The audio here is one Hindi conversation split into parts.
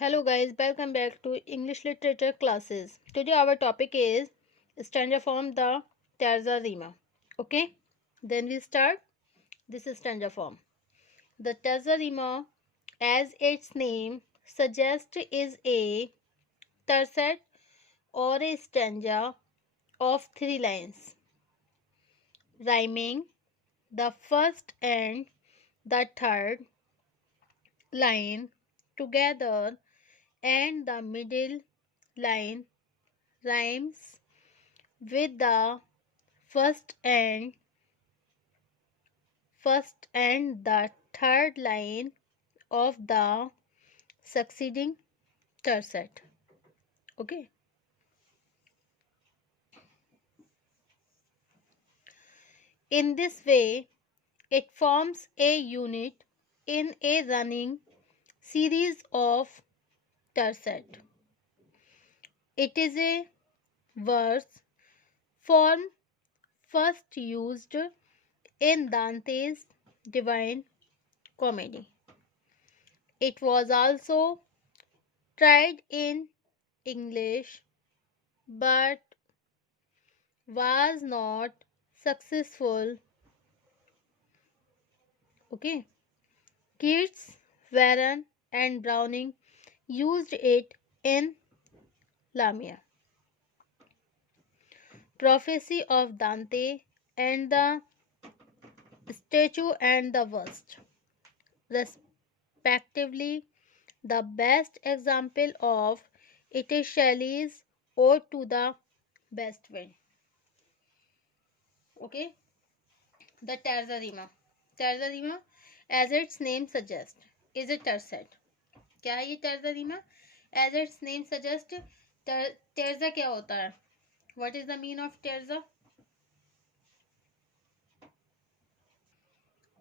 Hello guys, welcome back to English literature classes. Today our topic is stanza form, the terza rima. Okay, then we start. This is stanza form. The terza rima, as its name suggests, is a tercet or a stanza of three lines, rhyming the first and the third line together, and the middle line rhymes with the first and the third line of the succeeding tercet. Okay, in this way it forms a unit in a running series of tercet. It is a verse form first used in Dante's Divine Comedy. It was also tried in English but was not successful. Okay, Keats, Warren, and Browning used it in Lamia. Prophecy of Dante and the Statue and the Worst, respectively, the best example of it is Shelley's Ode to the Best Wind. Okay, the terza rima. Terza rima, as its name suggests, is a tercet. क्या है ये terza rima? As its name suggests, terza क्या होता है? What is the mean of terza?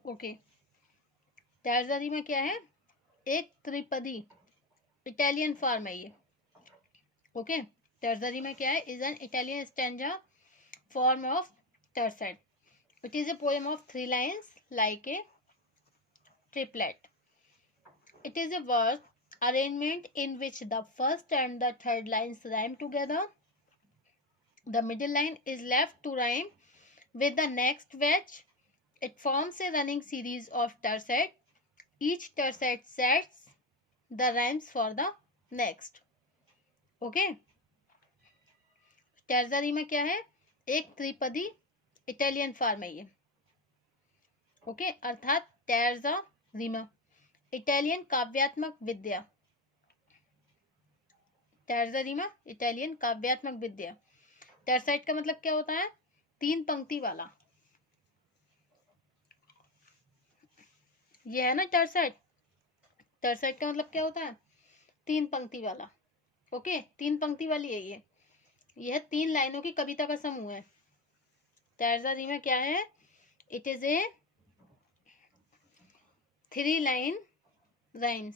Okay, terza rima क्या है? एक त्रिपदी, इटालियन फॉर्म है ये. ओके, terza rima क्या है? Is an Italian stanza form of tercet. It is a poem of three lines like a triplet. It is a verse arrangement in which the first and the third lines rhyme together. The middle line is left to rhyme with the next wedge. It forms a running series of tercet. Each tercet sets the rhymes for the next. Okay. terza rima क्या है? एक त्रिपदी इटालियन फॉर्म है ये. ओके, अर्थात terza rima इटालियन काव्यात्मक विद्या. terza rima इटालियन काव्यात्मक विद्या. tercet का मतलब क्या होता है? तीन पंक्ति वाला. ये है ना tercet. tercet का मतलब क्या होता है? तीन पंक्ति वाला. ओके, तीन पंक्ति वाली है ये. यह तीन लाइनों की कविता का समूह है. terza rima क्या है? It is A three line rhymes.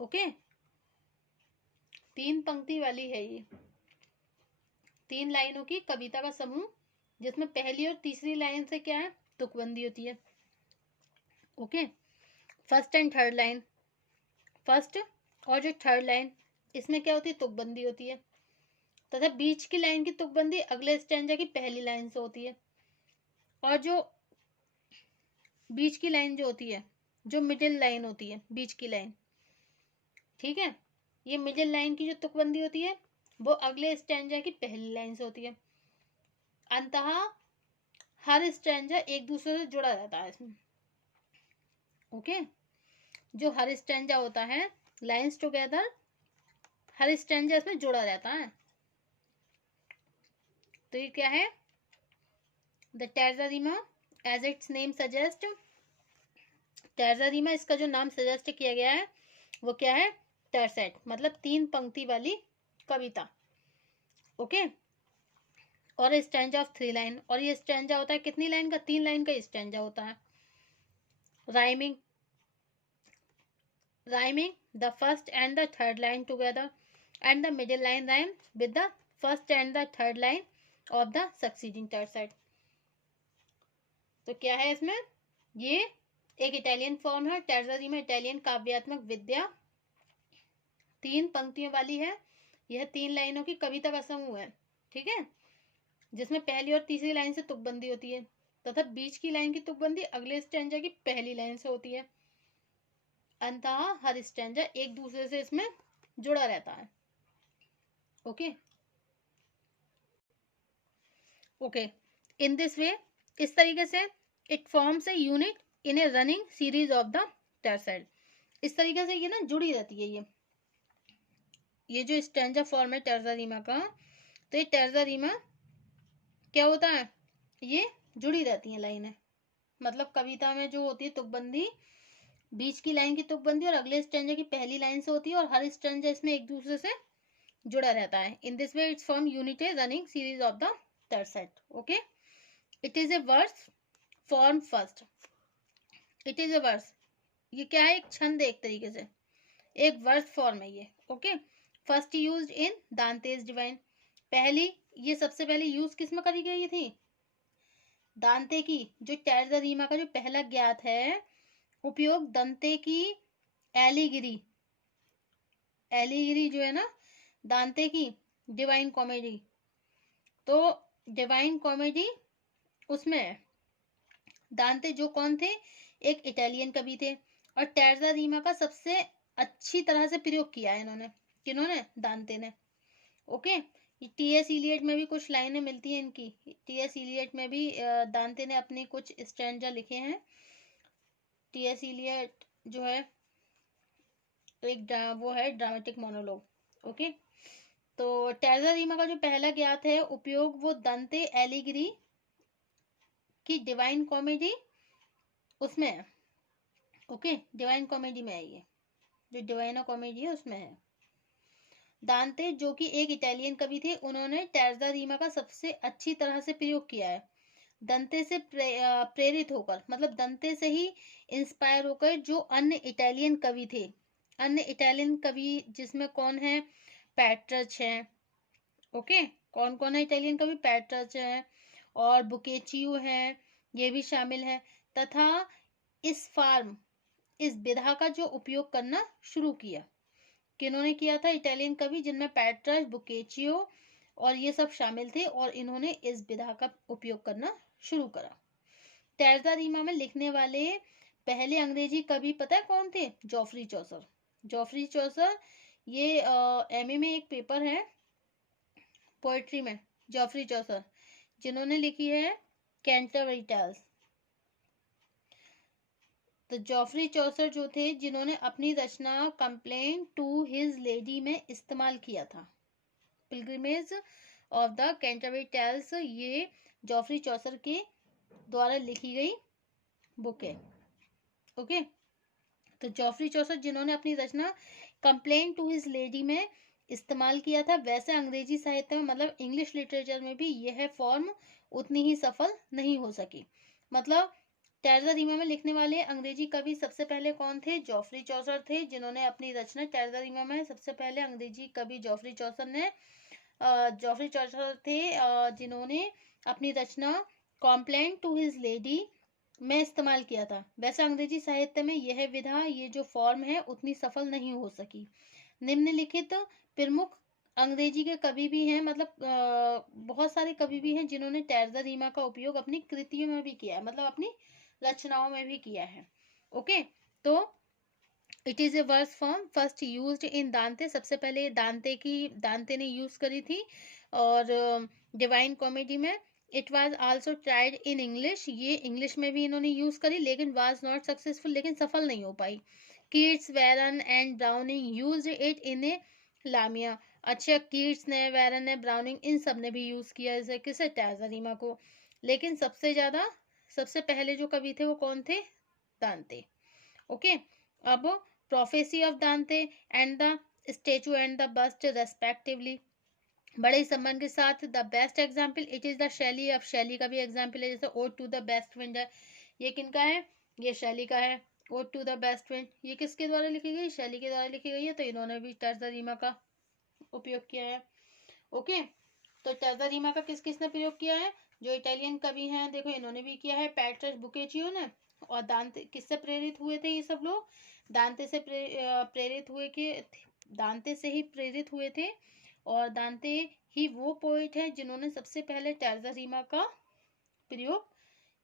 Okay, तीन पंक्ति वाली है ये. तीन लाइनों की कविता का समूह जिसमें पहली और तीसरी लाइन से क्या है? तुकबंदी होती है. Okay, first and third line. First और जो थर्ड लाइन, इसमें क्या होती है? तुकबंदी होती है. तथा बीच की लाइन की तुकबंदी अगले स्टैंजा की पहली लाइन से होती है. और जो बीच की लाइन जो होती है, जो मिडिल लाइन होती है, बीच की लाइन, ठीक है, ये मिडिल लाइन की जो तुकबंदी होती है वो अगले स्टैंजा की पहली लाइन से होती है. अंततः हर स्टैंजा एक दूसरे से जुड़ा रहता है इसमें. ओके, जो हर स्टैंजा होता है, लाइंस टुगेदर, हर स्टैंजा इसमें जुड़ा रहता है. तो ये क्या है? The terza rima as its name suggest. terza rima, इसका जो नाम सजेस्ट किया गया है वो क्या है? tercet, मतलब तीन पंक्ति वाली कविता. ओके, और स्टैंजा ऑफ थ्री लाइन. और ये स्टैंजा होता है कितनी लाइन का? तीन लाइन का स्टैंजा होता है. Rhyming the first and the third line together, and the middle line rhyme with the first and the third line of the succeeding tercet. तो क्या है इसमें? ये एक इटालियन फॉर्म है. terza rima इटालियन काव्यात्मक विद्या. 3 पंक्तियों वाली है। यह 3 लाइनों की कविता का समूह है, ठीक है, जिसमें पहली और तीसरी लाइन से तुकबंदी होती है तथा बीच की लाइन की तुकबंदी अगले स्टैंजा की पहली लाइन से होती है। अंततः हर स्टैंजा एक दूसरे से इसमें जुड़ा रहता है। Okay okay in this way, इस तरीके से it forms a unit in a running series of the tercet. इस तरीके से ये ना जुड़ी रहती है। ये जो स्टैंजा फॉर्म है टर्जा रीमा का, तो ये टर्जा रीमा क्या होता है, ये जुड़ी रहती हैं लाइनें। मतलब कविता में जो होती है तुकबंदी, बीच की लाइन की तुकबंदी और अगले स्टैंजा की पहली लाइन से होती है, और हर स्टैंजा इसमें एक दूसरे से जुड़ा रहता है। In this way it's form unit a running series of the tercet. Okay, it is a verse form first. It is a verse, ये क्या है, एक छंद है, एक तरीके से एक वर्स फॉर्म है ये। Okay, first used in Dante's divine. पहली, ये सबसे पहले यूज किस में करी गई थी, दांते की। जो टर्जा रीमा का जो पहला ज्ञात है उपयोग दंते की एलिगिरी, एलिगिरी जो है ना दांते की डिवाइन कॉमेडी, तो डिवाइन कॉमेडी उसमें दांते जो कौन थे, एक इटालियन कवि थे, और टर्जा रीमा का सबसे अच्छी तरह से प्रयोग किया है इन्होंने, किन्होंने, दांते ने। Okay, T.S.. इलियट में भी कुछ लाइनें मिलती हैं इनकी। टी.एस. इलियट में भी दांते ने अपने कुछ स्टैंजा लिखे हैं। टी.एस. इलियट जो है एक वो है ड्रामेटिक मोनोलॉग। ओके, तो टर्जा रीमा का जो पहला ज्ञात है उपयोग वो दंते एलिगिरी की डिवाइन कॉमेडी उसमें है। ओके, डिवाइन कॉमेडी में है, ये जो डिवाइना कॉमेडी है उसमें है। दांते जो कि एक इटालियन कवि थे, उन्होंने टर्जा रीमा का सबसे अच्छी तरह से प्रयोग किया है। दंते से प्रेरित होकर, मतलब दंते से ही इंस्पायर होकर जो अन्य इटालियन कवि थे, अन्य इटालियन कवि जिसमें कौन है, पैट्रच है। ओके, कौन कौन है इटालियन कवि, पैट्रच है और बुकेचियो है, ये भी शामिल है। तथा इस विधा का जो उपयोग करना शुरू किया, किन्होंने किया था, इटालियन कवि जिनमें पैट्रच, बुकेचियो और ये सब शामिल थे, और इन्होंने इस विधा का उपयोग करना शुरू करा। टर्जा रीमा में लिखने वाले पहले अंग्रेजी कवि पता है कौन थे, जॉफरी चौसर। जॉफरी चौसर, ये एमए में एक पेपर है पोएट्री में, जॉफरी चौसर जिन्होंने लिखी है कैंटरबरी टेल्स। तो जॉफरी चौसर जो थे जिन्होंने अपनी रचना कंप्लेन टू हिज लेडी में इस्तेमाल किया था। Pilgrimage of the Canterbury Tales ये जॉफरी चौसर के द्वारा लिखी गई बुक है। ओके, तो जॉफरी चौसर जिन्होंने अपनी रचना कंप्लेन टू हिज लेडी में इस्तेमाल किया था, वैसे अंग्रेजी साहित्य में मतलब इंग्लिश लिटरेचर में भी यह फॉर्म उतनी ही सफल नहीं हो सकी। मतलब टर्जा रीमा में लिखने वाले अंग्रेजी कवि सबसे पहले कौन थे, जॉफरी चौसर थे, जिन्होंने अपनी रचना टर्जा रीमा में सबसे पहले अंग्रेजी कवि जॉफरी चौसर ने जॉफरी चौसर थे जिन्होंने अपनी रचना कॉम्प्लेन टू हिज लेडी में इस्तेमाल किया था। वैसे अंग्रेजी साहित्य में यह विधा, ये जो फॉर्म है उतनी सफल नहीं हो सकी। निम्नलिखित प्रमुख अंग्रेजी के कवि भी हैं, मतलब बहुत सारे कवि भी हैं जिन्होंने टर्जा रीमा का उपयोग अपनी कृतियों में भी किया है, मतलब अपनी रचनाओं में भी किया है। ओके, तो it is a verse form first used in Dante, सबसे पहले दांते ने यूज करी थी, और डिवाइन कॉमेडी में। It was also tried in English, ये इंग्लिश में भी इन्होंने यूज करी, लेकिन वाज नॉट सक्सेसफुल, लेकिन सफल नहीं हो पाई। Keats, Byron and Browning used it in a Lamia. अच्छा, कीट्स ने, वेरन ने, ब्राउनिंग इन सब ने भी यूज किया इसे, किसे, टर्जा रीमा को। लेकिन सबसे पहले जो कवि थे वो कौन थे, दांते। ओके, अब prophecy of Dante and the statue and the bust respectively, बड़े सम्मान के साथ। The best example it is the Shelley, अब शैली का भी एग्जाम्पल है, जैसे ode to the best friend है, ये किनका है, ये शैली का है। Ode to the best friend ये किसके द्वारा लिखी गई, शैली के द्वारा लिखी गई है, तो इन्होंने भी टर्जा रीमा का उपयोग किया है। ओके, तो टर्जा रीमा का किस किसने प्रयोग किया है, जो इटालियन कवि हैं देखो इन्होंने भी किया है, पैट्रच, बुकेचियो ने। और दांते किससे प्रेरित हुए थे ये सब लोग, दांते से प्रेरित दांते से ही प्रेरित हुए थे, और दांते ही वो पोइट है जिन्होंने सबसे पहले टर्जा रीमा का प्रयोग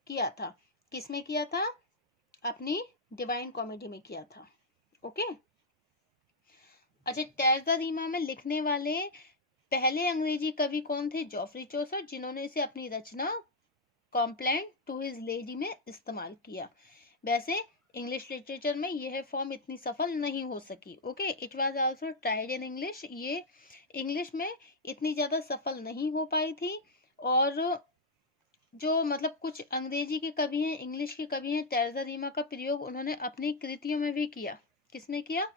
किया था। किसमें किया था? अपनी डिवाइन कॉमेडी में किया था। ओके। अच्छा, टर्जा रीमा में लिखने वाले पहले अंग्रेजी कवि कौन थे? जॉफरी चौसर, जिन्होंने इसे अपनी रचना कॉम्प्लेंट टू हिज लेडी में इस्तेमाल किया। वैसे इंग्लिश लिटरेचर में यह फॉर्म इतनी सफल नहीं हो सकी। Okay, it was also tried in English, ये इंग्लिश में इतनी ज़्यादा सफल नहीं हो पाई थी। और जो मतलब कुछ अंग्रेजी के कवि हैं, इंग्लिश के कवि हैं, टर्जा रीमा का प्रयोग उन्होंने अपनी कृतियों में भी किया। किसमें किया?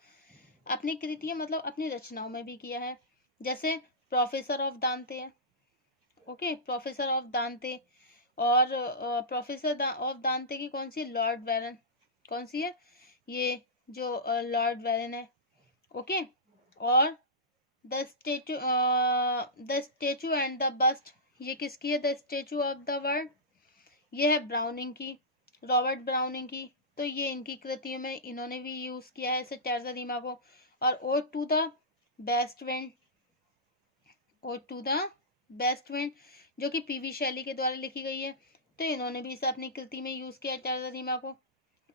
अपनी कृतियों मतलब अपनी रचनाओं में भी किया है। जैसे प्रोफेसर ऑफ दांते है। ओके, प्रोफेसर ऑफ दांते, और प्रोफेसर ऑफ दांते की कौन सी? लॉर्ड बैरन। कौन सी है? ये जो लॉर्ड बैरन है। ओके। और the statue and the bust, ये किसकी है? The statue of the world, ये है ब्राउनिंग की, रॉबर्ट ब्राउनिंग की। तो ये इनकी कृतियों में इन्होंने भी यूज किया है इसे टर्जा रीमा को। और ode to the best wind, ode to the best wind जो कि पीवी शैली के द्वारा लिखी गई है, तो इन्होंने भी इसे अपनी कृति में यूज किया टर्जा रीमा को।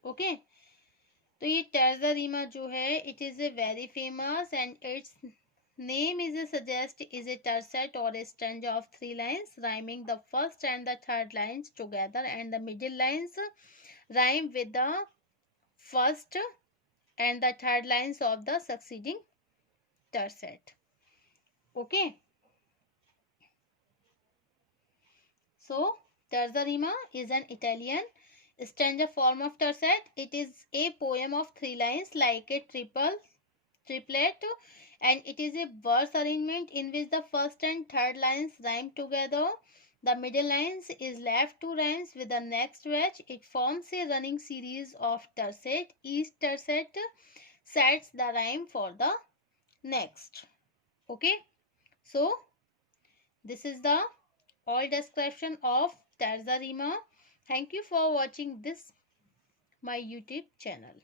ओके। तो ये टर्जा रीमा जो है, it is a very famous and it's name is a suggest is a tercet or a stanza of 3 lines rhyming the first and the third lines together, and the middle lines rhyme with the first and the third lines of the succeeding tercet. Okay. So terza rima is an Italian stanza form of tercet. It is a poem of 3 lines like a triplet, and it is a verse arrangement in which the first and third lines rhyme together. The middle lines is left to rhymes with the next wedge. It forms a running series of tercet. Each tercet sets the rhyme for the next. Okay, so this is the all description of terza rima. Thank you for watching this my YouTube channel.